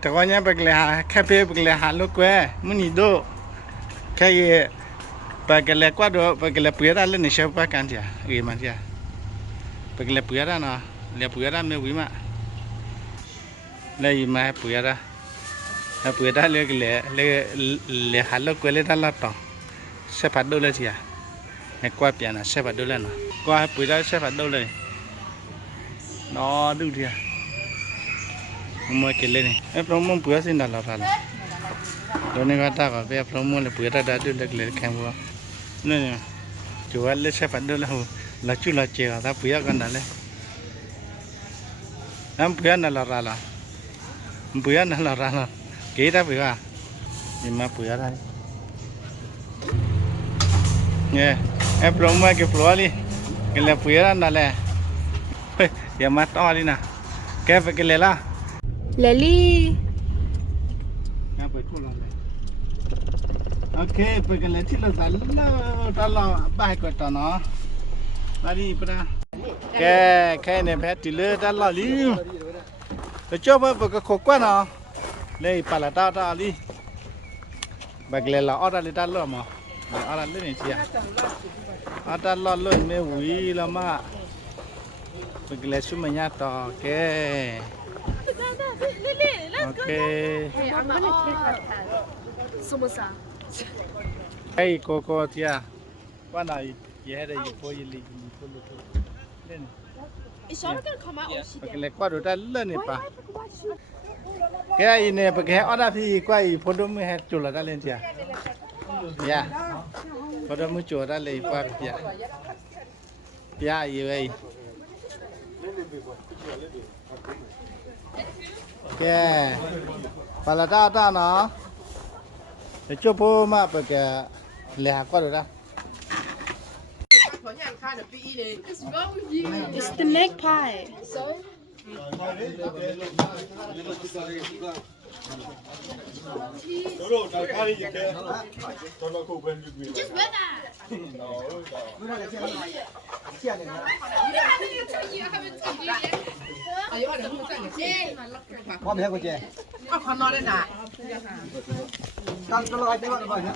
แต่ว่าเนี่ยไปเลยหาแค่ไปเลยหาลูกแกมันนี่ดูแค่ไปเลยกว่าดูไปเลยเปลี่ยนอะไรนี่เชื่อไปกันจ้ะมันจ้ะไปเลยเปลี่ยนเนาะเลยเปลี่ยนไม่วิ่งมาเลยมาเปลี่ยนเปลี่ยนเลยหาลูกแกเลยด้านละต่อเชื่อพัดดูเลยจ้ะเนี่ยกว่าเปลี่ยนนะเชื่อพัดดูเลยเนาะกว่าเปลี่ยนเชื่อพัดดูเลยเนาะดูดิMau kele ni, promo puas ini dah lah. Doni kata apa? Promo le puas dah dulu le kamu. Ni, jual le siapa dulu lah. Lacu lacu ada puas kan dah le. Nam puas dah lah rala. Puas dah lah rala. Kita puas. Lima puas dah. Ye, promo ke puas ni. Kele puas dah le. Ya mata ali na. Kaya kele lah. เลลี่โอเคไปกันเลยที่เราสั่งตลอดบ่ายก่อนต่อเนาะตอนนี้ปะแค่เนี่ยแพทย์ติเลยตลอดลิวแต่เจ้าบ่ไปก็ขกว่าเนาะเลยปลาตาลิไปกันเลยเราออดเลยตลอดมั้งออดเลยเนี่ยเชียออดตลอดเลยไม่หวีแล้วมาไปกันเลยชุ่มยาต่อแกโอเค什么啥？ไอ้โกโก้เทียว่าไหนยี่ห้อใดยี่ห้อยี่ลียี่ห้อลูกเล่น你晓得跟เขามาเอาสิ ปากเล็กกว่าดูได้เล่นนี่ปะแกอินเนี่ยปากแกออดพี่กว่าอีพอดมือให้จุลได้เล่นเทียยาพอดมือจุลได้เลยปะเทียยาอยู่ไอ้แกปลาตาเนาะแต่ชั่วโมงมาปากแกเหลือกว่าดูได้ It's the neck pie. Just wear that. พ่อไม่ให้กุญแจเอาขอนอนได้หนาตั้งตลอดได้ว่าบ่อยนะ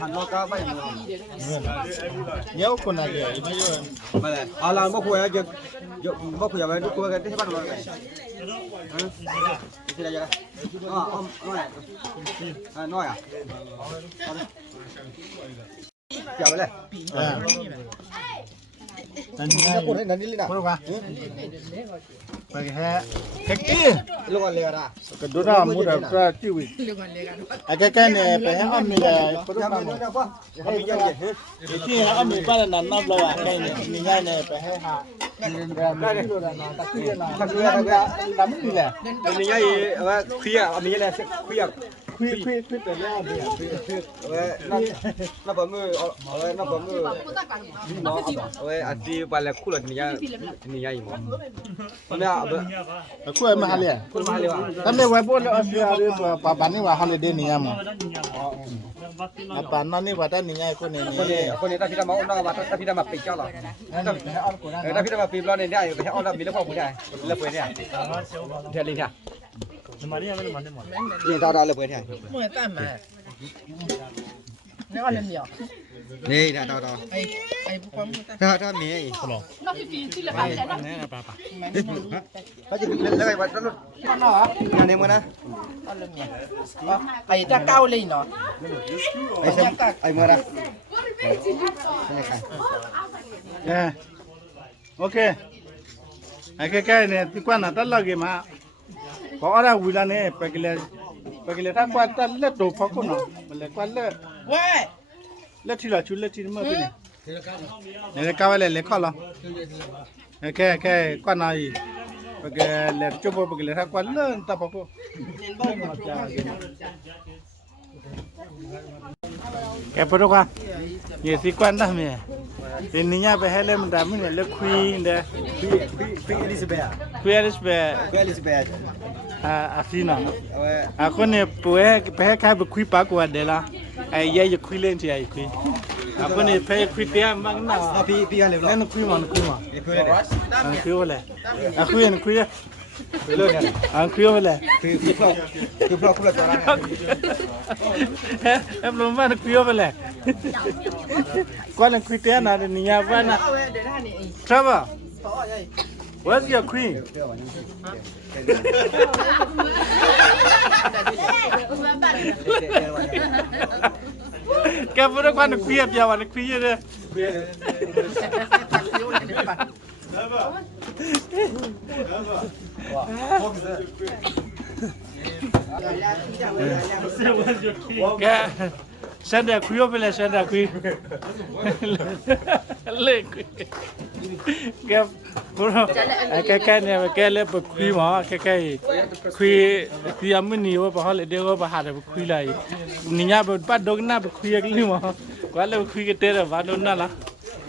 หันรถก็ไม่เหมือนเยอะคนอะไรไม่เยอะมาเลยเอาล่ะบ่คุยจะบ่คุยอะไรทุกตัวกันที่บ้านเราเลยฮะที่ไหนจะอ๋อน้อยน้อยอ่ะเกี่ยวไปเลยนั่นไงพูดให้นั่นนี่เลยนะพูดว่าไปแค่กี้ลูกอะไรกันอ่ะก็ดูนะมูดก็จิ้วไอ้แค่เนี่ยไปให้อ้อมมีเลยพูดว่าให้มีเยอะๆที่ให้อ้อมมีป้านั่นนับเราอ่ะได้เนี่ยมีง่ายเนี่ยไปให้หาได้เลยตะกี้นะตะกี้นะน้ำนี่แหละมีเยอะว่าเคลียร์มีอะไรเคลียร์คุยแต่แรกเนี่ยนับมือนับมือเว้ยอันที่ไปแล้วคู่ละนี่ยังอีกมั้งเนี่ยคุยมาหาเลยถ้าไม่ไหวพวกเราเสียเลยป่าบ้านนี่ว่าฮอลิเดย์นี่มั้งป่านนั้นนี่ว่าแต่นี่ไงคนนี้ถ้าพี่ทำมาอ้อนว่าถ้าพี่ทำมาปีเจ้าหรอถ้าพี่ทำมาปีร้อนเนี่ยได้ไปให้อ้อนมีแล้วพ่อผู้ใหญ่แล้วเพื่อนเนี่ยเทียนลิงค่ะนี่ตาเลยเพื่อนเนี่ยไม่ได้มานี่อะไรเนี่ยนี่ตาไอ้ความถ้ามีน้องพี่ปีที่ละไปแล้วนี่นะป่าเขาจะแล้วไอ้วันนั้นเนาะงานนี้มั้งนะอะไรเนี่ยไอ้ตะเก้าเลยเนาะไอ้เมื่อนะโอเคไอ้แค่เนี่ยที่กว่าน่ะตลอดกี่มาพออะไรวิลาเนี่ยไปกิเลถ้ากว่าตเล็ดตัวพอคนเนาะมันเลยกว่าเล็ดว้ายเล็ดที่ละชุดเล็ดที่เมื่อปีเนี่ยเนี่ยก้าวเลยเล็กข้อละแค่กว่านาอีไปกิเลจุบไปกิเลถ้ากว่าเล็ดตาพอคนแกพูดว่าเนี่ยสิกว่านั่นมั้ยนี่เนี่ยไปให้เล่มันดำเนี่ยเล็กคุยเด้อพี่อลิซาเบธคุยอลิซาเบธAfina. Aku ni peh kai berkui pak kuat dela. Ayah je kui len dia kui. Aku ni peh kui dia mang na. Pi kan le. Len kui mana. Kui boleh. Aku yang kui. เรื่องเนี่ย คุยไปเลย คือพวกคุณจะอะไร เอ็มลงมาคุยไปเลยกว่าเราคุยเตี้ยนะนี่ยาบ้านนะ เอาไว้เดี๋ยวได้นี่ Trevor ต่อใหญ่ where's your queen แกพูดว่าคุยแบบยาวนะคุยเลย แกฉันเด็กคุยไปเลยฉันเด็กคุยเล่คุยแกพูดแกเนี่ยแกเล่ไปคุยหมอแกคุยยามนี้ว่าพอเลยเดี๋ยวก็ไปหาไปคุยเลยนี่ยาไปปัดดอกน้าไปคุยกันเลยหมอว่าเลยคุยกันเตะว่าโดนน่ะละ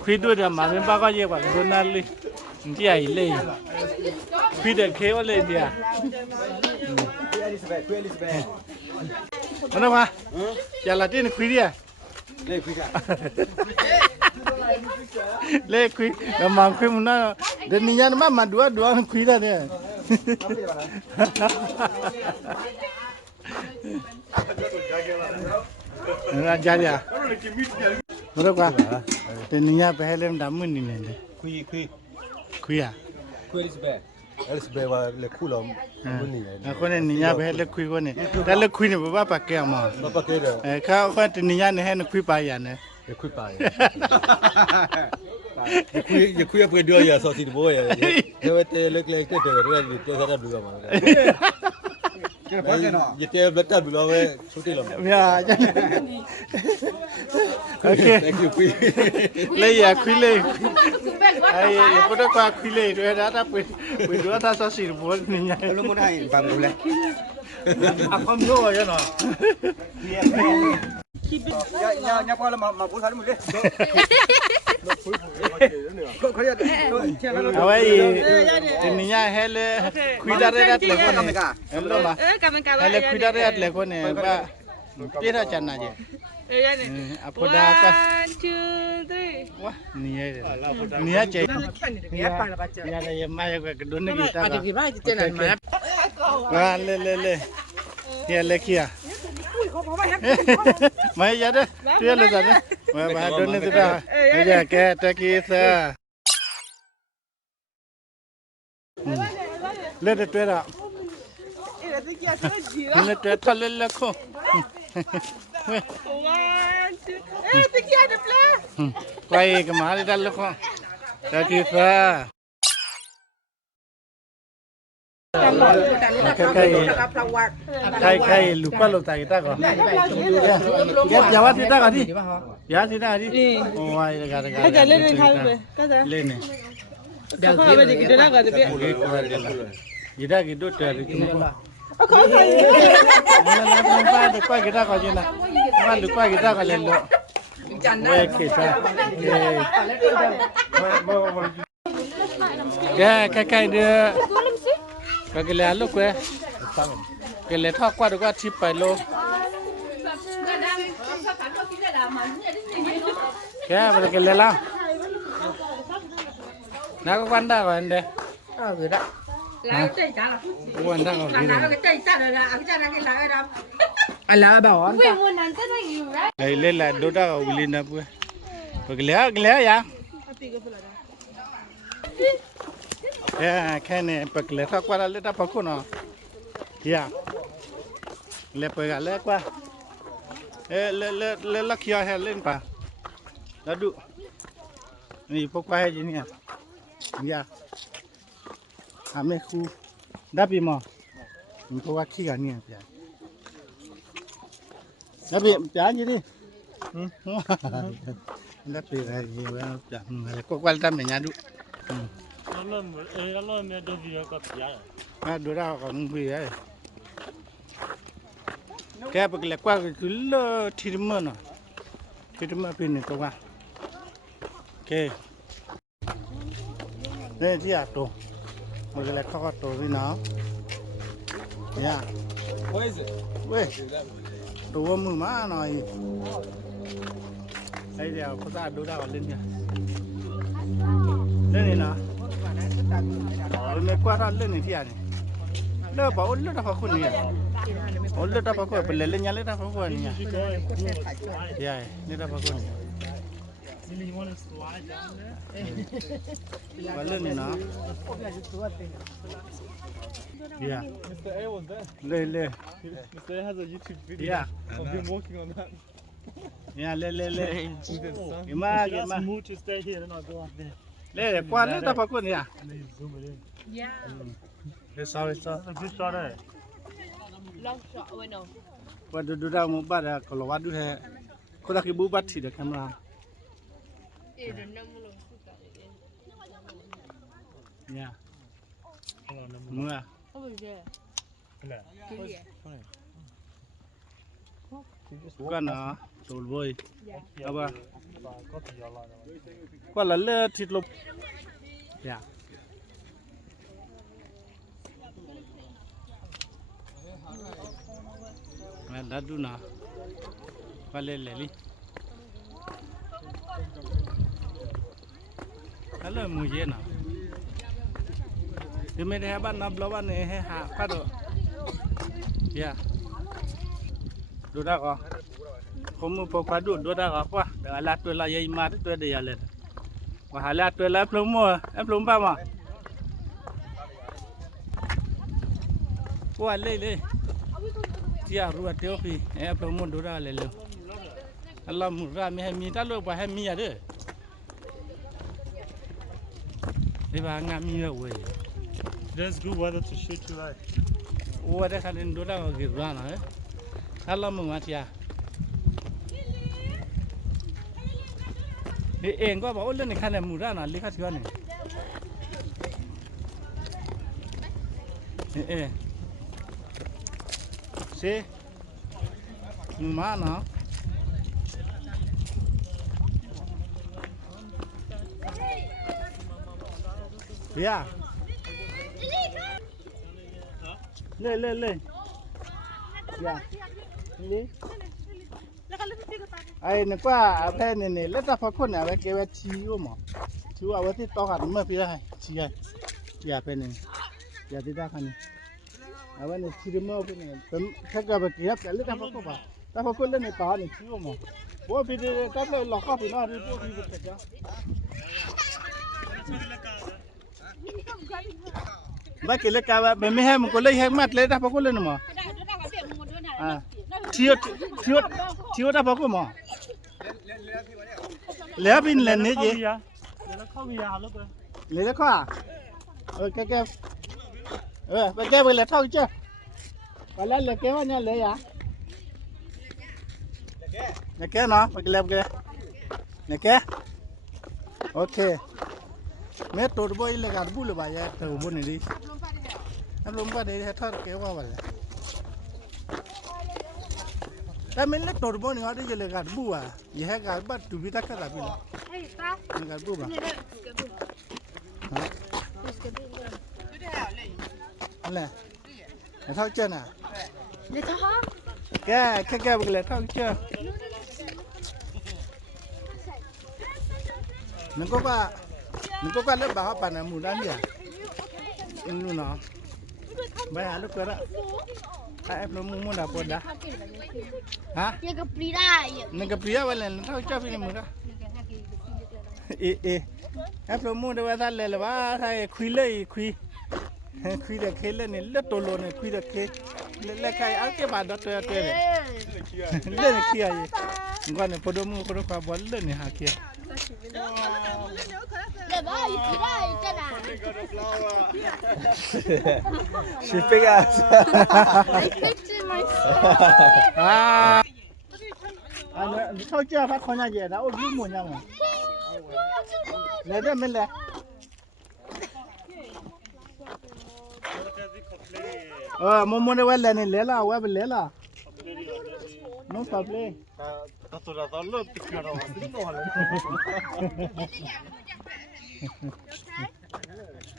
คุยด้วยเดี๋ยวมาเป็นป้าก็เยอะกว่าโดนน่ะเลยที่ใหญ่เลยคุยเด็กเขาเลยเดียมันว่าอย่าละที่นี่คุยดิ เล่คุยกัน เล่คุยแล้วมังคุยมันน่ะเดี๋ยวนี้ยันมาดูคุยได้เนี่ยอาจารย์มันว่าเดี๋ยวนี้ยันไปให้เล่มดำมันนี่เลยคุยอ่ะ เอลิสเบย์ว่าเล็กคู่เราคนนี้ คนนี้ยันไปให้เล็กคุยคนนี้แต่เล็กคุยเนี่ยบ้าปากแก้วมา มาปะเกเดอ เขาเดี๋ยวนี้ยันให้คุยไปอย่างเนี่ย เล็กคุยไปอย่าคุยไปด้วยอย่าสอดสิบโบยเดี๋ยวเตะเล็กๆเตะเดี๋ยวเตะเขาจะดูกันมาอย่าเตะเบลต้าดูเราเว้ยสุดที่เราไม่อ่ะจังโอเค thank you คุย เลยอย่าคุยเลยไอ้พวกนั้นก็คุยเลยด้วยนะถ้าไปดูถ้าสสิบวันนี่ไง lu muốn hay bằng đủ lên ความรู้อะเนาะ nhà qua là mà bố thấy một cái เอาไว้ทีนี้ให้เลยคุยได้เลยเลยคนนี้เห็นหรือเปล่าให้เลยคุยได้เลยคนนี้ว่าเพี่จะน่าจะอะพอดาก็ 1 2 3 ว้านี่เจ๊นี่อะไรมาอย่างกับโดนนี่ตาว่าเลยเนี่ยเลยขี้อ่ะไม่ยาเด้อเรื่องเลยจ้ะมาโดนนี่ตาไม่ยาแกตะกี้ซะเล่นตัวละเล่นตัวทะเลละคู่ te quiero de plan. ไปกับหมาได้แล้วคู่ตะกี้ซะใครลูกป้าลูกตากีตาก่อนอย่าว่าที่ตาก่อนดิอย่าที่ตาดิโอ้ยกันเล่นเล่นเนี่ยเดี๋ยวที่มันจะได้กันจะเป็นยีดากิโดเตอร์ที่มันมันป้าลูกป้ากีตาก่อนจีน่ะมันลูกป้ากีตาก่อนเล่นเลยเว้ยคิดซะแกเดือก็เลยลูกเว้ยก็เลยทอดกว่าดูว่าทิพไปโลแกมันก็เลยละนักวันได้ก่อนเด้วันได้ก่อนอะไรแบบว่าเล่นละดูได้ก็วิลินนะเว้ยก็เลยยังแค่นี้ปกเลยถ้ากว่าเล่นได้พอคุณเนาะย่าเล่นไปกันเล่นกว่าเล่นลักขี้ให้เล่นป่ะแล้วดูนี่พวกไปให้จีเนี่ยย่าทำให้ครูได้ปีมั้งมันพวกว่าขี้กันเนี่ยพี่ได้ปีพี่จีนี่ได้ปีอะไรยี่ว่าจังอะไรพวกว่าทำอย่างนี้ดูAllah me do video ka pya.ดูได้ก็มึงพี่แกไปเล็กกว่าก็เลอะทีมันเนาะทีมันเป็นนี่ตัวว่าโอเคเนี่ยที่อ่ะตัวมันเล็กเขาก็ตัวนี่เนาะเนี่ยเว้ยตัวมือมาหน่อยไอ้เดี๋ยวเขาจะดูได้ก็เล่นเนี่ยเล่นนี่นะเล่นกว่าท่านเล่นนี่ที่อ่ะนี่ le ba o le da fa khuni ya o le da fa ko pe le nya le da fa ko ni ya ya le da fa ko ni ba le ni na yeah Mr. A was there. le Mr. A has a YouTube video yeah of him walking on that. yeah le With his son. ima Move to stay here and I'll go up there. le kwa le da fa ko ni ya And then you zoom it in. le sorry That's a good shot, eh? Long shot. Oh, no. wa du da mo ba da ko lo wa du he ko da ki bu ba thi da camera Eh, the number of yeah Hold on, mu ya What was that? kwa na tol boy aba Got the yellow line. kwa la le thi lo yeah mà đã đu nào qua lên đi đó là mùi gì nào thì mấy đứa bạn nắp lâu bạn này hạ phát rồi yeah đu ra có không mua phục phát đu ra có quá để là tôi là gì mà tôi để lên và là tôi là em plum ba mà qua lên ya ruwa teo fi e pro mon do ra le le Allah mu ra mi he mi ta lo ba he mi ya de e ba nga mi ya we There's good weather to shoot tonight. o da ka den do ra ge ra na Allah mu ma tia e en ko ba o le ni khan ne mu ra na le kha thwa ni e se mà nó yeah lên yeah đi ai nó qua bên này lấy ra phát con này cái cái chiu mà chiu à vậy thì to hẳn mà bây giờ chi ai yeah bên này yeah đi ra khăn awan ni siri mo pe ni thaka ba ti hap le ta ko ba ta ko le ni ta ni chiu mo bo bi de ta le lo ka bi na ri bo bi be ta ba ke le ka ba be me he mo ko le he mat le ta ko le ni mo à chiu ta ko mo le bin le ni ji Nó không bị ảo lúc rồi. le ko à cái bây giờ bây giờ thâu chưa? Bây giờ là kéo nhau lấy à? Là kéo nó, bây giờ cái này kéo. Ok. Mấy tổ bơi là gạt bù là bài giờ từ bù này đi. Em luôn qua đây thâu kéo qua vậy. Cái mấy lớp tổ bơi này ở đây giờ là gạt bù à? Giờ hay gạt bắt tụi biết cái là gì? Gạt bù à? Nè, thâu chưa nè? Để thâu. Cái bây giờ thâu chưa? Mình có qua lớp bảo bạn là mù đan gì? Luôn nó. Bây giờ lúc đó, em nó muốn đạp bột đã. Hả? Dia ke pelidai. Mình gặp bia vậy là thâu chưa phải mù đó. Em nó muốn đâu ra là ba thay khuy lấy khuy được khế lên này lướt tổ lồn này khuy được khế lên cái áo cái bàn đó tôi này lên này kia gì còn này podo mu podo qua bón lên này hà kia Để bao nhiêu pelidai chân à? She figures. I picture myself. thôi chưa phát khó nhà gì đã ôm mùa nhau mà lấy ra mình lại mua đây quay này lấy là quay bên lấy là nó sập lên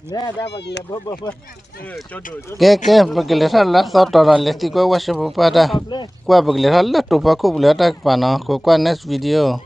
nè đã bật lên bơ cái bật lên ra là sao trò là thì qua watch bơ pa da qua bật lên ra là tụi pa cũng lên ta pa nó qua next video